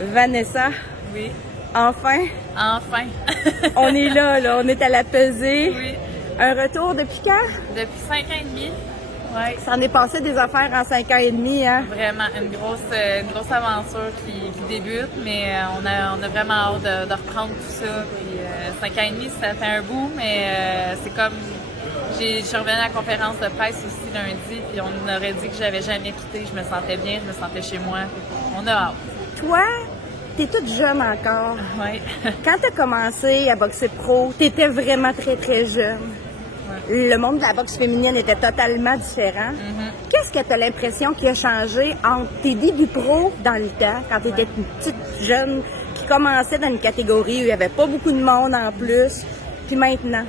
Vanessa, Oui. enfin, Enfin. on est là, on est à la pesée. Oui. Un retour depuis quand? Depuis 5 ans et demi. Ouais. Ça en est passé des affaires en 5 ans et demi, hein? Vraiment une grosse aventure qui débute, mais on a vraiment hâte de reprendre tout ça. Puis 5 ans et demi, ça fait un bout, mais c'est comme je suis revenue à la conférence de presse aussi lundi, puis on aurait dit que j'avais jamais quitté. Je me sentais bien, je me sentais chez moi. On a hâte. Toi, t'es toute jeune encore. Oui. Quand t'as commencé à boxer pro, t'étais vraiment très jeune. Ouais. Le monde de la boxe féminine était totalement différent. Qu'est-ce que t'as l'impression qui a changé entre tes débuts pro dans le temps, quand t'étais une petite jeune qui commençait dans une catégorie où il n'y avait pas beaucoup de monde en plus, puis maintenant?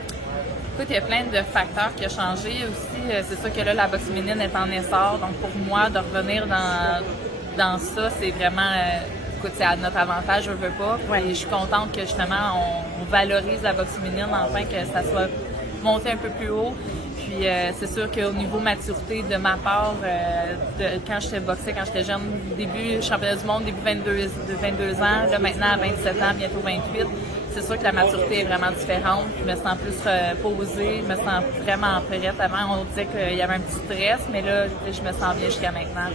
Écoute, il y a plein de facteurs qui ont changé aussi. C'est sûr que là, la boxe féminine est en essor. Donc, pour moi, de revenir dans ça, c'est vraiment... écoute, c'est à notre avantage, je veux pas. Ouais. Et je suis contente que, justement, on valorise la boxe féminine, enfin, que ça soit monté un peu plus haut. Puis, c'est sûr qu'au niveau maturité, de ma part, quand j'étais boxée, quand j'étais jeune, début championnat du monde, début 22 ans, là, maintenant, à 27 ans, bientôt 28, c'est sûr que la maturité est vraiment différente. Je me sens plus posée, je me sens vraiment prête. Avant, on disait qu'il y avait un petit stress, mais là, je me sens bien jusqu'à maintenant.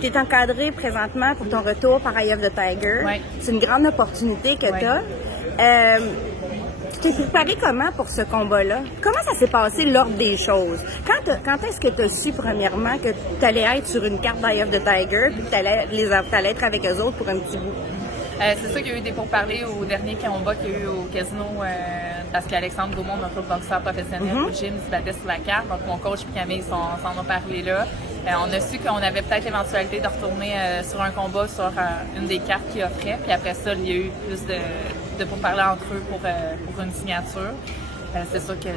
Tu es encadrée présentement pour ton retour par Eye of the Tiger. Oui. C'est une grande opportunité que tu as. Tu t'es préparé comment pour ce combat-là? Comment ça s'est passé l'ordre des choses? Quand est-ce que tu as su, premièrement, que tu allais être sur une carte d'Eye of the Tiger puis que tu allais être avec eux autres pour un petit bout? C'est sûr qu'il y a eu des pourparlers au dernier combat qu'il y a eu au casino parce qu'Alexandre Gaumont, notre boxeur professionnel au gym, se battait sur la carte. Donc, mon coach et Camille s'en ont parlé là. On a su qu'on avait peut-être l'éventualité de retourner sur un combat sur une des cartes qu'ils offraient. Puis après ça, il y a eu plus de pourparlers entre eux pour une signature. C'est sûr que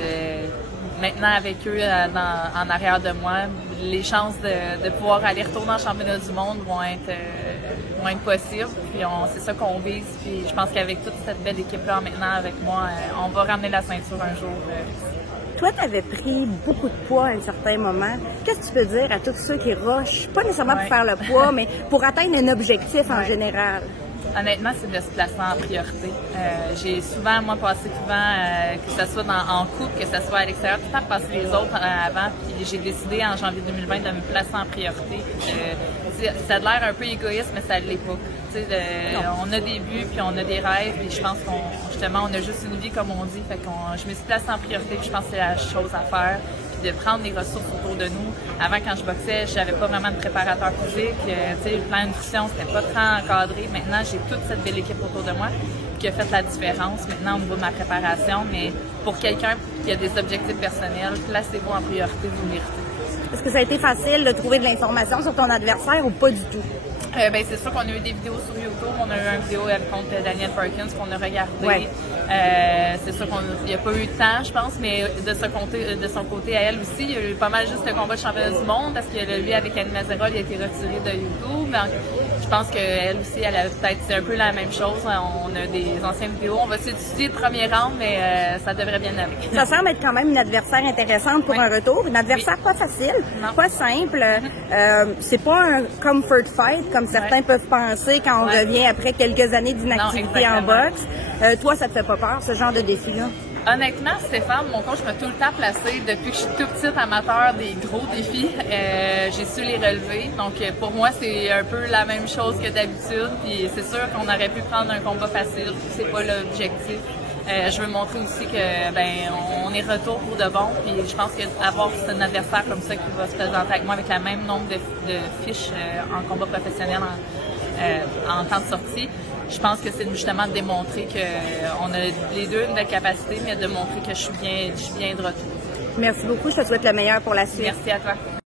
maintenant, avec eux en arrière de moi, les chances de pouvoir aller retourner en championnat du monde vont être possibles. Puis c'est ça qu'on vise. Puis je pense qu'avec toute cette belle équipe-là maintenant avec moi, on va ramener la ceinture un jour. Toi, tu avais pris beaucoup de poids à un certain moment. Qu'est-ce que tu peux dire à tous ceux qui rushent, pas nécessairement pour faire le poids, mais pour atteindre un objectif en général? Honnêtement, c'est de se placer en priorité. J'ai souvent, moi, passé souvent, que ce soit en couple, que ce soit à l'extérieur, tout le temps de passer les autres avant. Puis j'ai décidé en janvier 2020 de me placer en priorité. Ça a l'air un peu égoïste, mais ça ne l'est pas. On a des buts, puis on a des rêves, puis je pense justement, on a juste une vie, comme on dit. Fait je me suis placée en priorité, puis je pense que c'est la chose à faire. De prendre les ressources autour de nous. Avant, quand je boxais, j'avais pas vraiment de préparateur physique. Le plan de nutrition, c'était pas très encadré. Maintenant, j'ai toute cette belle équipe autour de moi qui a fait la différence maintenant au niveau de ma préparation. Mais pour quelqu'un qui a des objectifs personnels, placez-vous en priorité, vous méritez. Est-ce que ça a été facile de trouver de l'information sur ton adversaire ou pas du tout? C'est sûr qu'on a eu des vidéos sur YouTube. On a eu une vidéo contre Daniel Perkins qu'on a regardé. Ouais. C'est sûr qu'il n'y a pas eu de temps, je pense, mais de son côté, à elle aussi, il y a eu pas mal juste le combat de championnat du monde parce que lui, avec Annie Mazerol, il a été retiré de YouTube. Donc, je pense qu'elle aussi, elle a peut-être, c'est un peu la même chose. On a des anciennes vidéos. On va s'étudier le premier round, mais ça devrait bien aller. Ça semble être quand même une adversaire intéressante pour un retour. Une adversaire pas facile, pas simple. C'est pas un comfort fight comme certains peuvent penser quand on revient après quelques années d'inactivité en boxe. Toi, ça te fait pas peur, ce genre de défi-là? Honnêtement, Stéphane, mon coach m'a tout le temps placé depuis que je suis tout petite amateur des gros défis. J'ai su les relever. Donc, pour moi, c'est un peu la même chose que d'habitude. Puis, c'est sûr qu'on aurait pu prendre un combat facile. C'est pas l'objectif. Je veux montrer aussi que on est retour pour de bon. Puis, je pense qu'avoir un adversaire comme ça qui va se présenter avec moi avec le même nombre de fiches en combat professionnel en temps de sortie, je pense que c'est justement de démontrer qu'on a les deux une belle capacité, mais de montrer que je suis bien de retour. Merci beaucoup. Je te souhaite le meilleur pour la suite. Merci à toi.